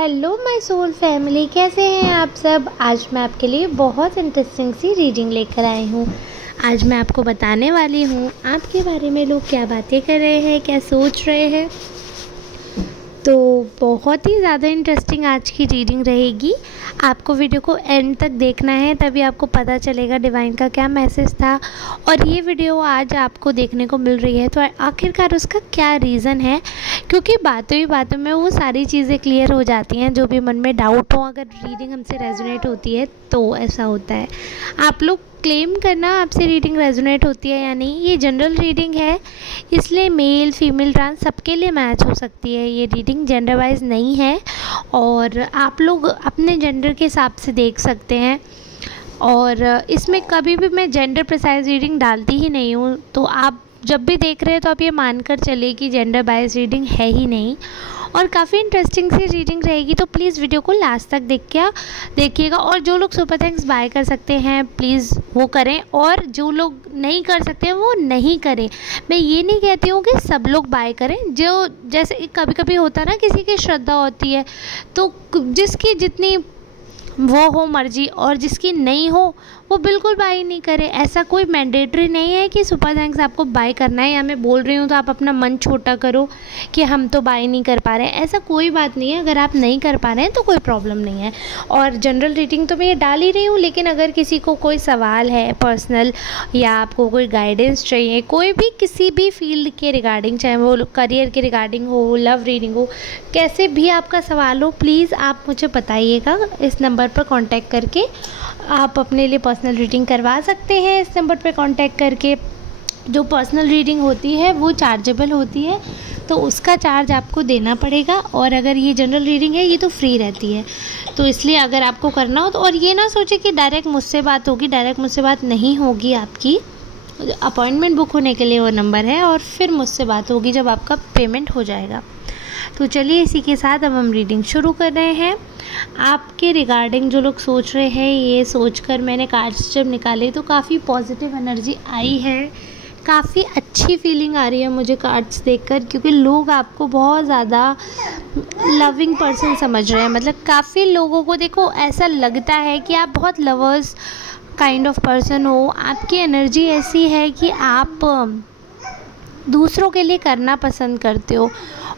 Hello my soul family, कैसे हैं आप सब। आज मैं आपके लिए बहुत इंटरेस्टिंग सी रीडिंग लेकर आई हूँ। आज मैं आपको बताने वाली हूँ आपके बारे में लोग क्या बातें कर रहे हैं, क्या सोच रहे हैं। तो बहुत ही ज़्यादा इंटरेस्टिंग आज की रीडिंग रहेगी। आपको वीडियो को एंड तक देखना है, तभी आपको पता चलेगा डिवाइन का क्या मैसेज था। और ये वीडियो आज आपको देखने को मिल रही है तो आखिरकार उसका क्या रीज़न है, क्योंकि बातों ही बातों में वो सारी चीज़ें क्लियर हो जाती हैं। जो भी मन में डाउट हो, अगर रीडिंग हमसे रेजोनेट होती है तो ऐसा होता है। आप लोग क्लेम करना आपसे रीडिंग रेजोनेट होती है या नहीं। ये जनरल रीडिंग है, इसलिए मेल फीमेल ट्रांस सबके लिए मैच हो सकती है। ये रीडिंग जेंडर वाइज नहीं है और आप लोग अपने जेंडर के हिसाब से देख सकते हैं। और इसमें कभी भी मैं जेंडर प्रिसाइज रीडिंग डालती ही नहीं हूँ, तो आप जब भी देख रहे हैं तो आप ये मानकर चलिए कि जेंडर बायस रीडिंग है ही नहीं। और काफ़ी इंटरेस्टिंग सी रीडिंग रहेगी, तो प्लीज़ वीडियो को लास्ट तक देखिएगा। और जो लोग सुपर थैंक्स बाय कर सकते हैं प्लीज़ वो करें, और जो लोग नहीं कर सकते हैं वो नहीं करें। मैं ये नहीं कहती हूँ कि सब लोग बाय करें। जो जैसे कभी कभी होता है ना, किसी की श्रद्धा होती है तो जिसकी जितनी वो हो मर्जी, और जिसकी नहीं हो वो बिल्कुल बाय नहीं करे। ऐसा कोई मैंडेटरी नहीं है कि सुपर थैंक्स आपको बाय करना है, या मैं बोल रही हूँ तो आप अपना मन छोटा करो कि हम तो बाय नहीं कर पा रहे हैं। ऐसा कोई बात नहीं है। अगर आप नहीं कर पा रहे हैं तो कोई प्रॉब्लम नहीं है। और जनरल रीडिंग तो मैं ये डाल ही रही हूँ, लेकिन अगर किसी को कोई सवाल है पर्सनल, या आपको कोई गाइडेंस चाहिए कोई भी किसी भी फील्ड के रिगार्डिंग, चाहे वो करियर के रिगार्डिंग हो, लव रीडिंग हो, कैसे भी आपका सवाल हो, प्लीज़ आप मुझे बताइएगा। इस नंबर पर कांटेक्ट करके आप अपने लिए पर्सनल रीडिंग करवा सकते हैं। इस नंबर पर कांटेक्ट करके जो पर्सनल रीडिंग होती है वो चार्जेबल होती है, तो उसका चार्ज आपको देना पड़ेगा। और अगर ये जनरल रीडिंग है ये तो फ्री रहती है। तो इसलिए अगर आपको करना हो तो, और ये ना सोचे कि डायरेक्ट मुझसे बात होगी, डायरेक्ट मुझसे बात नहीं होगी। आपकी अपॉइंटमेंट बुक होने के लिए वो नंबर है, और फिर मुझसे बात होगी जब आपका पेमेंट हो जाएगा। तो चलिए इसी के साथ अब हम रीडिंग शुरू कर रहे हैं। आपके रिगार्डिंग जो लोग सोच रहे हैं, ये सोचकर मैंने कार्ड्स जब निकाले तो काफ़ी पॉजिटिव एनर्जी आई है। काफ़ी अच्छी फीलिंग आ रही है मुझे कार्ड्स देखकर, क्योंकि लोग आपको बहुत ज़्यादा लविंग पर्सन समझ रहे हैं। मतलब काफ़ी लोगों को देखो ऐसा लगता है कि आप बहुत लवर्स काइंड ऑफ पर्सन हो। आपकी एनर्जी ऐसी है कि आप दूसरों के लिए करना पसंद करते हो,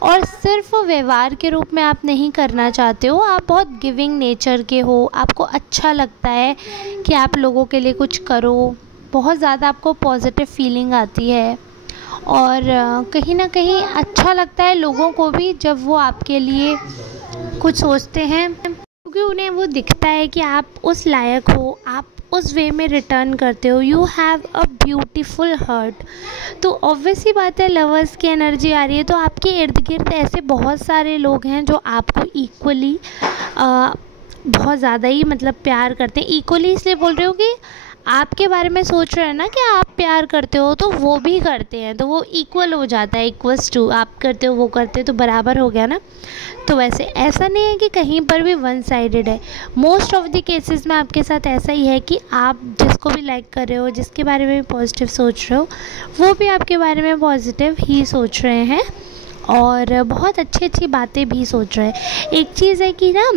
और सिर्फ व्यवहार के रूप में आप नहीं करना चाहते हो। आप बहुत गिविंग नेचर के हो। आपको अच्छा लगता है कि आप लोगों के लिए कुछ करो। बहुत ज़्यादा आपको पॉजिटिव फीलिंग आती है, और कहीं ना कहीं अच्छा लगता है लोगों को भी जब वो आपके लिए कुछ सोचते हैं, क्योंकि उन्हें वो दिखता है कि आप उस लायक हो, आप उस वे में रिटर्न करते हो। You have a beautiful heart. तो ऑब्वियस ही बात है, लवर्स की एनर्जी आ रही है, तो आपके इर्द गिर्द ऐसे बहुत सारे लोग हैं जो आपको इक्वली बहुत ज़्यादा ही मतलब प्यार करते हैं। इक्वली इसलिए बोल रही हूँ कि आपके बारे में सोच रहे हैं ना कि आप प्यार करते हो, तो वो भी करते हैं, तो वो इक्वल हो जाता है। इक्वल्स टू, आप करते हो वो करते हो तो बराबर हो गया ना। तो वैसे ऐसा नहीं है कि कहीं पर भी वन साइडेड है। मोस्ट ऑफ द केसेस में आपके साथ ऐसा ही है कि आप जिसको भी लाइक कर रहे हो, जिसके बारे में पॉजिटिव सोच रहे हो, वो भी आपके बारे में पॉजिटिव ही सोच रहे हैं, और बहुत अच्छी अच्छी बातें भी सोच रहे हैं। एक चीज़ है कि ना,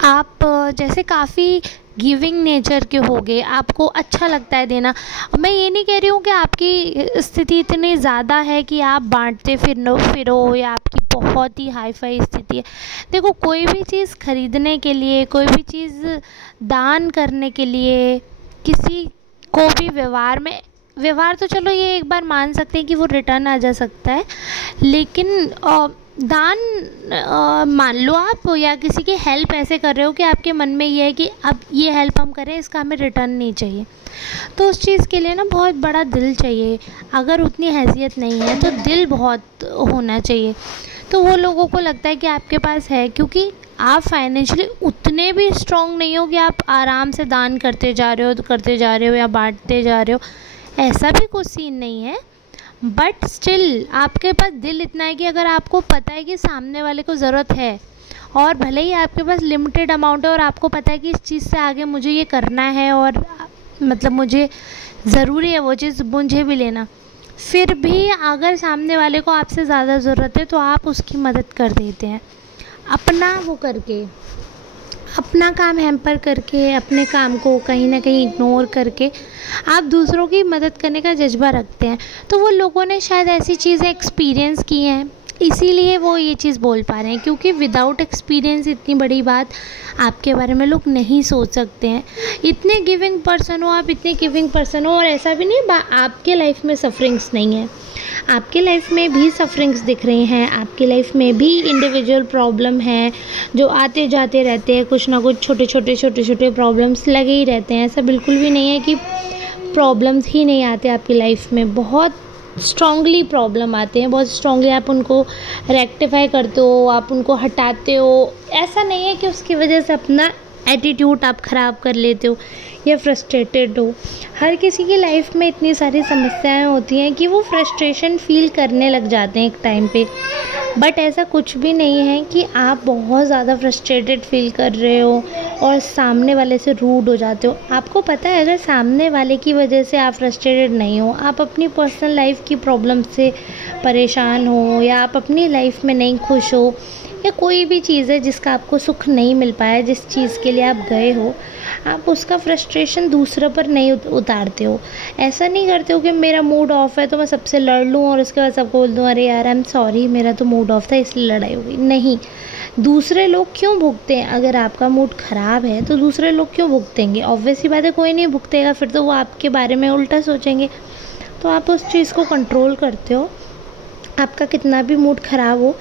आप जैसे काफ़ी गिविंग नेचर के होगे, आपको अच्छा लगता है देना। मैं ये नहीं कह रही हूँ कि आपकी स्थिति इतनी ज़्यादा है कि आप बांटते फिरो, या आपकी बहुत ही हाई फाई स्थिति है। देखो, कोई भी चीज़ खरीदने के लिए, कोई भी चीज़ दान करने के लिए, किसी को भी व्यवहार तो चलो ये एक बार मान सकते हैं कि वो रिटर्न आ जा सकता है, लेकिन दान मान लो आप, या किसी की हेल्प ऐसे कर रहे हो कि आपके मन में ये है कि अब ये हेल्प हम करें, इसका हमें रिटर्न नहीं चाहिए, तो उस चीज़ के लिए ना बहुत बड़ा दिल चाहिए। अगर उतनी हैसियत नहीं है तो दिल बहुत होना चाहिए। तो वो लोगों को लगता है कि आपके पास है, क्योंकि आप फाइनेंशियली उतने भी स्ट्रॉन्ग नहीं हो कि आप आराम से दान करते जा रहे हो या बांटते जा रहे हो। ऐसा भी कुछ सीन नहीं है, बट स्टिल आपके पास दिल इतना है कि अगर आपको पता है कि सामने वाले को ज़रूरत है, और भले ही आपके पास लिमिटेड अमाउंट है, और आपको पता है कि इस चीज़ से आगे मुझे ये करना है, और मतलब मुझे ज़रूरी है वो चीज़ मुझे भी लेना, फिर भी अगर सामने वाले को आपसे ज़्यादा ज़रूरत है तो आप उसकी मदद कर देते हैं। अपना वो करके, अपना काम हैम्पर करके, अपने काम को कहीं ना कहीं इग्नोर करके आप दूसरों की मदद करने का जज्बा रखते हैं। तो वो लोगों ने शायद ऐसी चीज़ें एक्सपीरियंस की हैं, इसीलिए वो ये चीज़ बोल पा रहे हैं, क्योंकि विदाउट एक्सपीरियंस इतनी बड़ी बात आपके बारे में लोग नहीं सोच सकते हैं। इतने गिविंग पर्सन हो आप, इतने गिविंग पर्सन हो, और ऐसा भी नहीं आपके लाइफ में सफरिंग्स नहीं है, आपके लाइफ में भी सफरिंग्स दिख रही हैं, आपकी लाइफ में भी इंडिविजुअल प्रॉब्लम है जो आते जाते रहते हैं, कुछ ना कुछ छोटे छोटे प्रॉब्लम्स लगे ही रहते हैं। ऐसा बिल्कुल भी नहीं है कि प्रॉब्लम्स ही नहीं आते आपकी लाइफ में, बहुत स्ट्रॉन्गली प्रॉब्लम आते हैं, बहुत स्ट्रॉन्गली आप उनको रेक्टिफाई करते हो, आप उनको हटाते हो। ऐसा नहीं है कि उसकी वजह से अपना एटीट्यूड आप ख़राब कर लेते हो या फ्रस्ट्रेटेड हो। हर किसी की लाइफ में इतनी सारी समस्याएं होती हैं कि वो फ्रस्ट्रेशन फील करने लग जाते हैं एक टाइम पे, बट ऐसा कुछ भी नहीं है कि आप बहुत ज़्यादा फ्रस्ट्रेटेड फील कर रहे हो और सामने वाले से रूड हो जाते हो। आपको पता है, अगर सामने वाले की वजह से आप फ्रस्ट्रेटेड नहीं हो, आप अपनी पर्सनल लाइफ की प्रॉब्लम से परेशान हो, या आप अपनी लाइफ में नहीं खुश हो, या कोई भी चीज़ है जिसका आपको सुख नहीं मिल पाया, जिस चीज़ के लिए आप गए हो, आप उसका फ्रस्ट्रेशन दूसरों पर नहीं उतारते हो। ऐसा नहीं करते हो कि मेरा मूड ऑफ है तो मैं सबसे लड़ लूँ और उसके बाद सबको बोल दूँ अरे यार आई एम सॉरी, मेरा तो मूड ऑफ था इसलिए लड़ाई हो गई। नहीं, दूसरे लोग क्यों भुगते हैं? अगर आपका मूड ख़राब है तो दूसरे लोग क्यों भुगतेंगे? ऑब्वियस ही बात है, कोई नहीं भुगतेगा, फिर तो वो आपके बारे में उल्टा सोचेंगे। तो आप उस चीज़ को कंट्रोल करते हो। आपका कितना भी मूड ख़राब हो,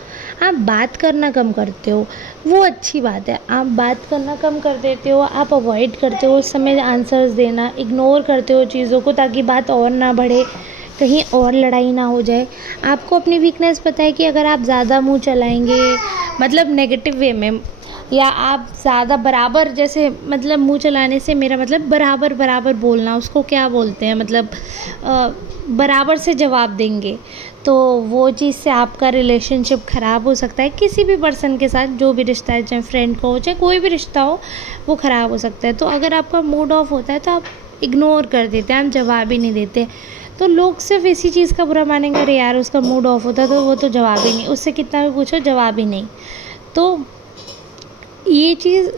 आप बात करना कम करते हो, वो अच्छी बात है। आप बात करना कम कर देते हो, आप अवॉइड करते हो उस समय आंसर्स देना, इग्नोर करते हो चीज़ों को ताकि बात और ना बढ़े, कहीं और लड़ाई ना हो जाए। आपको अपनी वीकनेस पता है कि अगर आप ज़्यादा मुंह चलाएंगे, मतलब नेगेटिव वे में, या आप ज़्यादा बराबर, जैसे मतलब मुंह चलाने से मेरा मतलब बराबर बराबर बोलना, उसको क्या बोलते हैं, मतलब बराबर से जवाब देंगे, तो वो चीज़ से आपका रिलेशनशिप ख़राब हो सकता है किसी भी पर्सन के साथ। जो भी रिश्ता है, चाहे फ्रेंड को हो चाहे कोई भी रिश्ता हो, वो ख़राब हो सकता है। तो अगर आपका मूड ऑफ होता है तो आप इग्नोर कर देते हैं, आप जवाब ही नहीं देते, तो लोग सिर्फ इसी चीज़ का बुरा मानेंगे, अरे यार उसका मूड ऑफ होता है तो वो तो जवाब ही नहीं, उससे कितना भी पूछो जवाब ही नहीं। तो ये चीज़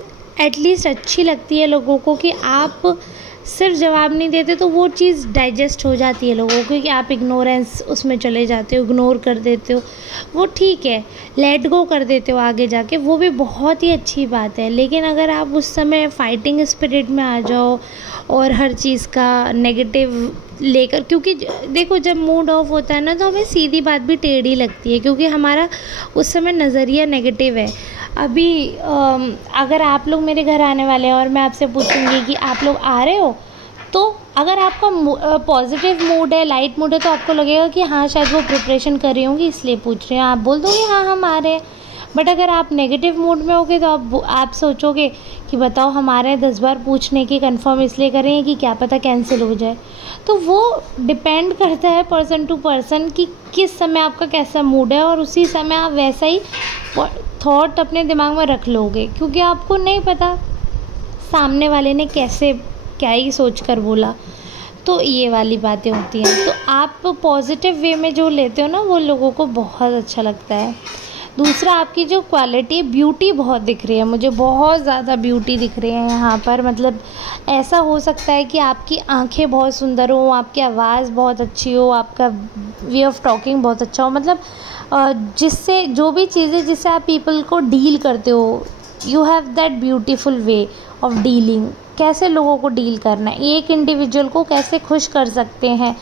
एटलीस्ट अच्छी लगती है लोगों को कि आप सिर्फ जवाब नहीं देते, तो वो चीज़ डाइजेस्ट हो जाती है लोगों को कि आप इग्नोरेंस उसमें चले जाते हो, इग्नोर कर देते हो, वो ठीक है, लेट गो कर देते हो आगे जाके, वो भी बहुत ही अच्छी बात है। लेकिन अगर आप उस समय फाइटिंग स्पिरिट में आ जाओ और हर चीज़ का नेगेटिव लेकर, क्योंकि देखो जब मूड ऑफ होता है ना तो हमें सीधी बात भी टेढ़ी लगती है, क्योंकि हमारा उस समय नज़रिया नेगेटिव है। अभी अगर आप लोग मेरे घर आने वाले हैं और मैं आपसे पूछूंगी कि आप लोग आ रहे हो, तो अगर आपका पॉजिटिव मूड है, लाइट मूड है, तो आपको लगेगा कि हाँ शायद वो प्रिपरेशन कर रही होंगी इसलिए पूछ रहे हैं, आप बोल दोगे हाँ हम आ रहे हैं। बट अगर आप नेगेटिव मूड में होगे तो आप सोचोगे कि बताओ हमारे 10 बार पूछने की कंफर्म इसलिए कर रहे हैं कि क्या पता कैंसिल हो जाए। तो वो डिपेंड करता है पर्सन टू पर्सन कि किस समय आपका कैसा मूड है, और उसी समय आप वैसा ही थॉट अपने दिमाग में रख लोगे, क्योंकि आपको नहीं पता सामने वाले ने कैसे क्या ही सोच कर बोला। तो ये वाली बातें होती हैं। तो आप पॉजिटिव वे में जो लेते हो ना, वो लोगों को बहुत अच्छा लगता है। दूसरा, आपकी जो क्वालिटी, ब्यूटी बहुत दिख रही है मुझे, बहुत ज़्यादा ब्यूटी दिख रही है यहाँ पर। मतलब ऐसा हो सकता है कि आपकी आंखें बहुत सुंदर हो, आपकी आवाज़ बहुत अच्छी हो, आपका वे ऑफ टॉकिंग बहुत अच्छा हो, मतलब जिससे जो भी चीज़ें जिससे आप पीपल को डील करते हो, you have that beautiful way of dealing. कैसे लोगों को डील करना है, एक इंडिविजुअल को कैसे खुश कर सकते हैं,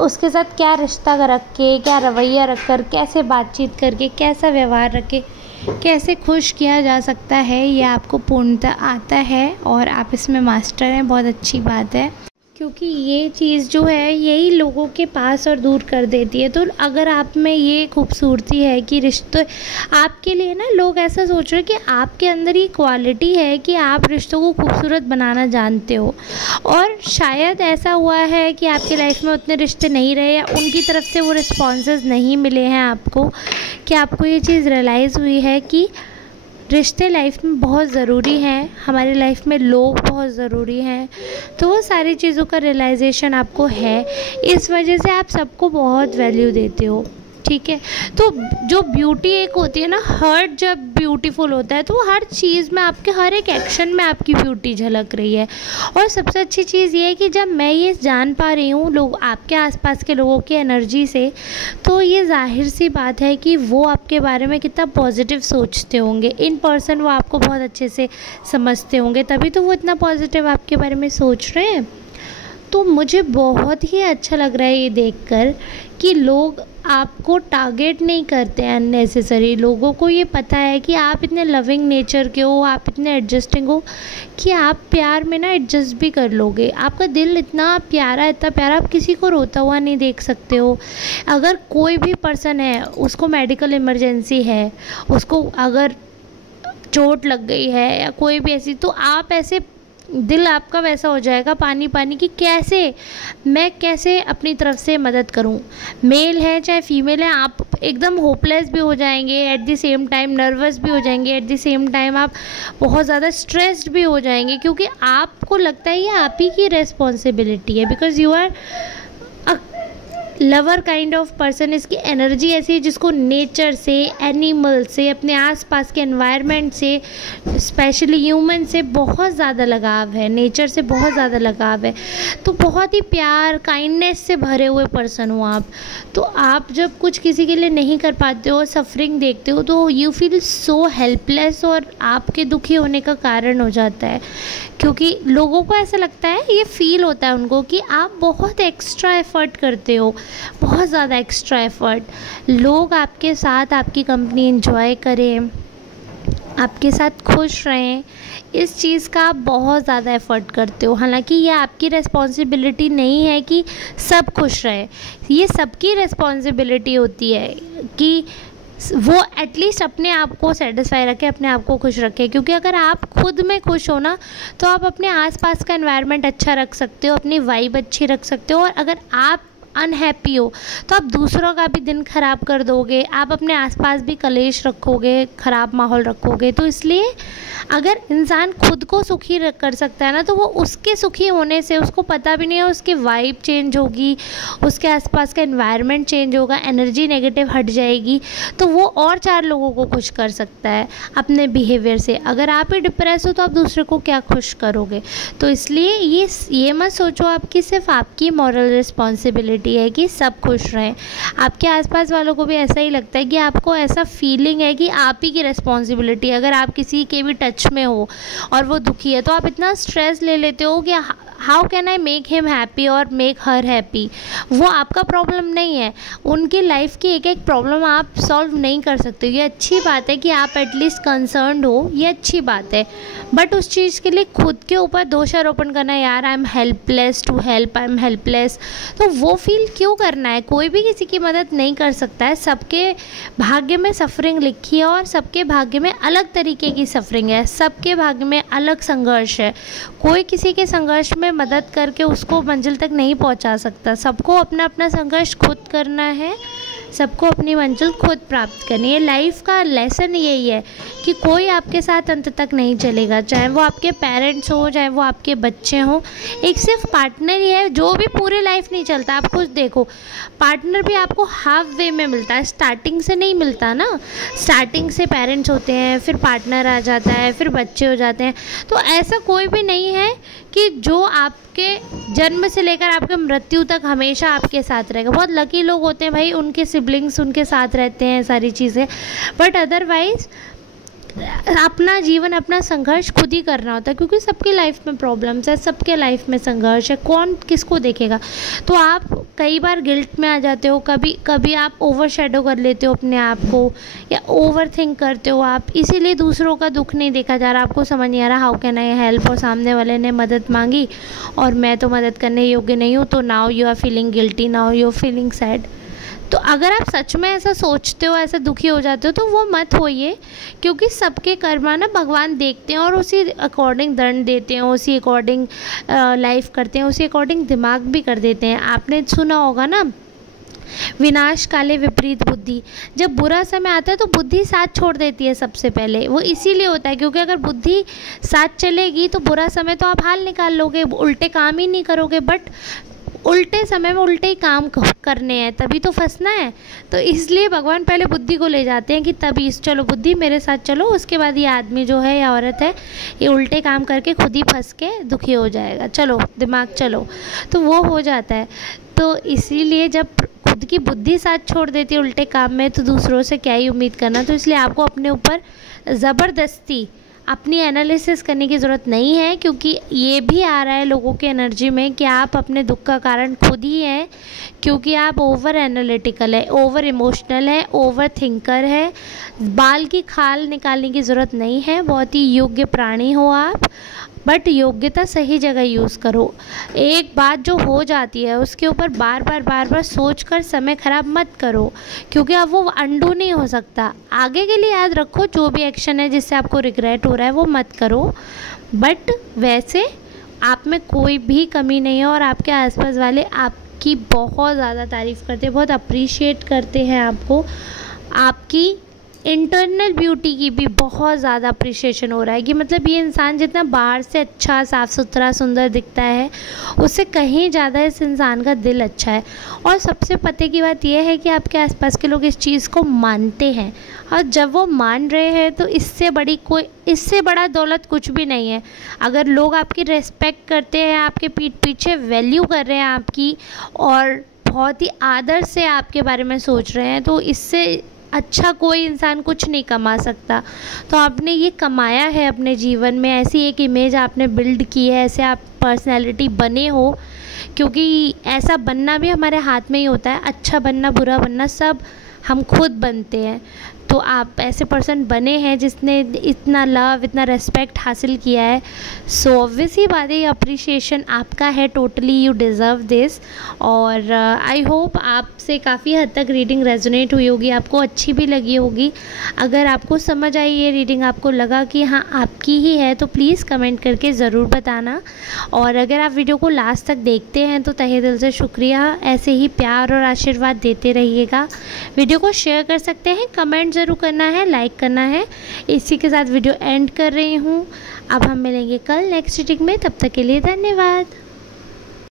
उसके साथ क्या रिश्ता रख के, क्या रवैया रख कर, कैसे बातचीत करके, कैसा व्यवहार रख के कैसे खुश किया जा सकता है, ये आपको पूर्णतः आता है और आप इसमें मास्टर हैं। बहुत अच्छी बात है, क्योंकि ये चीज़ जो है यही लोगों के पास और दूर कर देती है। तो अगर आप में ये खूबसूरती है कि रिश्ते आपके लिए ना, लोग ऐसा सोच रहे हैं कि आपके अंदर ये क्वालिटी है कि आप रिश्तों को खूबसूरत बनाना जानते हो, और शायद ऐसा हुआ है कि आपकी लाइफ में उतने रिश्ते नहीं रहे, या उनकी तरफ से वो रिस्पॉन्सेज नहीं मिले हैं आपको, कि आपको ये चीज़ रियलाइज़ हुई है कि रिश्ते लाइफ में बहुत ज़रूरी हैं, हमारी लाइफ में लोग बहुत ज़रूरी हैं। तो वो सारी चीज़ों का रियलाइजेशन आपको है, इस वजह से आप सबको बहुत वैल्यू देते हो। ठीक है। तो जो ब्यूटी एक होती है ना, हार्ट जब ब्यूटीफुल होता है तो वो हर चीज़ में, आपके हर एक एक्शन में आपकी ब्यूटी झलक रही है। और सबसे अच्छी चीज़ ये है कि जब मैं ये जान पा रही हूँ लोग, आपके आसपास के लोगों की एनर्जी से, तो ये जाहिर सी बात है कि वो आपके बारे में कितना पॉजिटिव सोचते होंगे। इन पर्सन वो आपको बहुत अच्छे से समझते होंगे, तभी तो वो इतना पॉजिटिव आपके बारे में सोच रहे हैं। तो मुझे बहुत ही अच्छा लग रहा है ये देखकर कि लोग आपको टारगेट नहीं करते हैं अननेसेसरी। लोगों को ये पता है कि आप इतने लविंग नेचर के हो, आप इतने एडजस्टिंग हो कि आप प्यार में ना एडजस्ट भी कर लोगे। आपका दिल इतना प्यारा, आप किसी को रोता हुआ नहीं देख सकते हो। अगर कोई भी पर्सन है, उसको मेडिकल इमरजेंसी है, उसको अगर चोट लग गई है या कोई भी ऐसी, तो आप ऐसे, दिल आपका वैसा हो जाएगा पानी पानी कि मैं कैसे अपनी तरफ से मदद करूं। मेल है चाहे फीमेल है, आप एकदम होपलेस भी हो जाएंगे, at the same time nervous भी हो जाएंगे, एट द सेम टाइम आप बहुत ज़्यादा स्ट्रेस्ड भी हो जाएंगे, क्योंकि आपको लगता है ये आप ही की रिस्पॉन्सिबिलिटी है, because you are a lover kind of person. इसकी एनर्जी ऐसी है जिसको नेचर से, एनिमल से, अपने आसपास के एनवायरनमेंट से, स्पेशली ह्यूमन से बहुत ज़्यादा लगाव है, नेचर से बहुत ज़्यादा लगाव है। तो बहुत ही प्यार, काइंडनेस से भरे हुए पर्सन हो आप। तो आप जब कुछ किसी के लिए नहीं कर पाते हो, सफरिंग देखते हो, तो यू फील सो हेल्पलेस और आपके दुखी होने का कारण हो जाता है, क्योंकि लोगों को ऐसा लगता है, ये फील होता है उनको कि आप बहुत एक्स्ट्रा एफर्ट करते हो, बहुत ज़्यादा एक्स्ट्रा एफर्ट। लोग आपके साथ आपकी कंपनी एंजॉय करें, आपके साथ खुश रहें, इस चीज़ का आप बहुत ज़्यादा एफर्ट करते हो। हालांकि ये आपकी रिस्पॉन्सिबिलिटी नहीं है कि सब खुश रहें, ये सबकी रिस्पॉन्सिबिलिटी होती है कि वो एटलीस्ट अपने आप को सेटिस्फाई रखे, अपने आप को खुश रखे। क्योंकि अगर आप खुद में खुश हो ना, तो आप अपने आसपास का एनवायरनमेंट अच्छा रख सकते हो, अपनी वाइब अच्छी रख सकते हो। और अगर आप अनहैप्पी हो तो आप दूसरों का भी दिन ख़राब कर दोगे, आप अपने आसपास भी कलेश रखोगे, ख़राब माहौल रखोगे। तो इसलिए अगर इंसान खुद को सुखी कर सकता है ना, तो वो उसके सुखी होने से, उसको पता भी नहीं है, उसकी वाइब चेंज होगी, उसके आसपास का एनवायरनमेंट चेंज होगा, एनर्जी नेगेटिव हट जाएगी, तो वो और 4 लोगों को खुश कर सकता है अपने बिहेवियर से। अगर आप ही डिप्रेस हो तो आप दूसरे को क्या खुश करोगे। तो इसलिए ये मत सोचो आप कि सिर्फ आपकी मॉरल रिस्पॉन्सिबिलिटी है कि सब खुश रहें। आपके आसपास वालों को भी ऐसा ही लगता है कि आपको ऐसा फीलिंग है कि आप ही की रिस्पॉन्सिबिलिटी है। अगर आप किसी के भी टच में हो और वो दुखी है, तो आप इतना स्ट्रेस ले लेते हो कि how can I make him happy और मेक हर हैप्पी। वो आपका प्रॉब्लम नहीं है, उनकी लाइफ की एक एक प्रॉब्लम आप सॉल्व नहीं कर सकते। ये अच्छी बात है कि आप एटलीस्ट कंसर्न्ड हो, ये अच्छी बात है, बट उस चीज़ के लिए खुद के ऊपर दोषारोपण करना, यार I am helpless to help, I am helpless, तो वो फील क्यों करना है। कोई भी किसी की मदद नहीं कर सकता है, सबके भाग्य में सफरिंग लिखी है और सबके भाग्य में अलग तरीके की सफरिंग है, सबके भाग्य में अलग संघर्ष है। कोई किसी के संघर्ष में मदद करके उसको मंजिल तक नहीं पहुंचा सकता। सबको अपना अपना संघर्ष खुद करना है, सबको अपनी मंजिल खुद प्राप्त करनी है। लाइफ का लेसन यही है कि कोई आपके साथ अंत तक नहीं चलेगा, चाहे वो आपके पेरेंट्स हो, चाहे वो आपके बच्चे हों। एक सिर्फ पार्टनर ही है जो भी पूरी लाइफ नहीं चलता। आप खुद देखो, पार्टनर भी आपको हाफ वे में मिलता है, स्टार्टिंग से नहीं मिलता ना। स्टार्टिंग से पेरेंट्स होते हैं, फिर पार्टनर आ जाता है, फिर बच्चे हो जाते हैं। तो ऐसा कोई भी नहीं है कि जो आपके जन्म से लेकर आपके मृत्यु तक हमेशा आपके साथ रहेगा। बहुत लकी लोग होते हैं भाई, उनके सिबलिंग्स उनके साथ रहते हैं, सारी चीज़ें, बट अदरवाइज़ अपना जीवन, अपना संघर्ष खुद ही करना होता है, क्योंकि सबकी लाइफ में प्रॉब्लम्स है, सबके लाइफ में संघर्ष है, कौन किसको देखेगा। तो आप कई बार गिल्ट में आ जाते हो, कभी आप ओवर शेडो कर लेते हो अपने आप को, या ओवर थिंक करते हो आप, इसीलिए दूसरों का दुख नहीं देखा जा रहा, आपको समझ नहीं आ रहा हाउ कैन आई हेल्प, और सामने वाले ने मदद मांगी और मैं तो मदद करने योग्य नहीं हूँ, तो now you are feeling guilty, now you are feeling sad. तो अगर आप सच में ऐसा सोचते हो, ऐसा दुखी हो जाते हो, तो वो मत होइए, क्योंकि सबके कर्मा ना भगवान देखते हैं और उसी अकॉर्डिंग दंड देते हैं, उसी अकॉर्डिंग लाइफ करते हैं, उसी अकॉर्डिंग दिमाग भी कर देते हैं। आपने सुना होगा ना, विनाश काले विपरीत बुद्धि। जब बुरा समय आता है तो बुद्धि साथ छोड़ देती है सबसे पहले। वो इसीलिए होता है क्योंकि अगर बुद्धि साथ चलेगी तो बुरा समय तो आप हाल निकाल लोगे, उल्टे काम ही नहीं करोगे। बट उल्टे समय में उल्टे ही काम करने हैं, तभी तो फंसना है। तो इसलिए भगवान पहले बुद्धि को ले जाते हैं कि तभी चलो बुद्धि मेरे साथ चलो, उसके बाद ये आदमी जो है या औरत है ये उल्टे काम करके खुद ही फंस के दुखी हो जाएगा, चलो दिमाग चलो, तो वो हो जाता है। तो इसीलिए जब खुद की बुद्धि साथ छोड़ देती है उल्टे काम में, तो दूसरों से क्या ही उम्मीद करना। तो इसलिए आपको अपने ऊपर ज़बरदस्ती अपनी एनालिसिस करने की ज़रूरत नहीं है, क्योंकि ये भी आ रहा है लोगों के एनर्जी में कि आप अपने दुख का कारण खुद ही हैं, क्योंकि आप ओवर एनालिटिकल है, ओवर इमोशनल है, ओवर थिंकर है। बाल की खाल निकालने की ज़रूरत नहीं है, बहुत ही योग्य प्राणी हो आप, बट योग्यता सही जगह यूज़ करो। एक बात जो हो जाती है उसके ऊपर बार बार सोच कर समय ख़राब मत करो, क्योंकि अब वो अंडू नहीं हो सकता। आगे के लिए याद रखो, जो भी एक्शन है जिससे आपको रिग्रेट हो रहा है वो मत करो, बट वैसे आप में कोई भी कमी नहीं है और आपके आसपास वाले आपकी बहुत ज़्यादा तारीफ़ करते हैं, बहुत अप्रिशिएट करते हैं आपको। आपकी इंटरनल ब्यूटी की भी बहुत ज़्यादा अप्रिशिएशन हो रहा है कि मतलब ये इंसान जितना बाहर से अच्छा, साफ़ सुथरा, सुंदर दिखता है, उससे कहीं ज़्यादा इस इंसान का दिल अच्छा है। और सबसे पते की बात यह है कि आपके आसपास के लोग इस चीज़ को मानते हैं, और जब वो मान रहे हैं तो इससे बड़ा दौलत कुछ भी नहीं है। अगर लोग आपकी रेस्पेक्ट करते हैं, आपके पीठ पीछे वैल्यू कर रहे हैं आपकी, और बहुत ही आदर से आपके बारे में सोच रहे हैं, तो इससे अच्छा कोई इंसान कुछ नहीं कमा सकता। तो आपने ये कमाया है अपने जीवन में, ऐसी एक इमेज आपने बिल्ड की है, ऐसे आप पर्सनैलिटी बने हो, क्योंकि ऐसा बनना भी हमारे हाथ में ही होता है। अच्छा बनना, बुरा बनना सब हम खुद बनते हैं। तो आप ऐसे पर्सन बने हैं जिसने इतना लव, इतना रेस्पेक्ट हासिल किया है। सो ऑब्वियस ही बात है, ये अप्रिशिएशन आपका है, टोटली यू डिज़र्व दिस। और आई होप आपसे काफ़ी हद तक रीडिंग रेजोनेट हुई होगी, आपको अच्छी भी लगी होगी। अगर आपको समझ आई ये रीडिंग, आपको लगा कि हाँ आपकी ही है, तो प्लीज़ कमेंट करके ज़रूर बताना। और अगर आप वीडियो को लास्ट तक देखते हैं तो तहे दिल से शुक्रिया, ऐसे ही प्यार और आशीर्वाद देते रहिएगा। वीडियो को शेयर कर सकते हैं, कमेंट ज़रूर करना है, लाइक करना है। इसी के साथ वीडियो एंड कर रही हूँ। अब हम मिलेंगे कल नेक्स्ट रीडिंग में, तब तक के लिए धन्यवाद।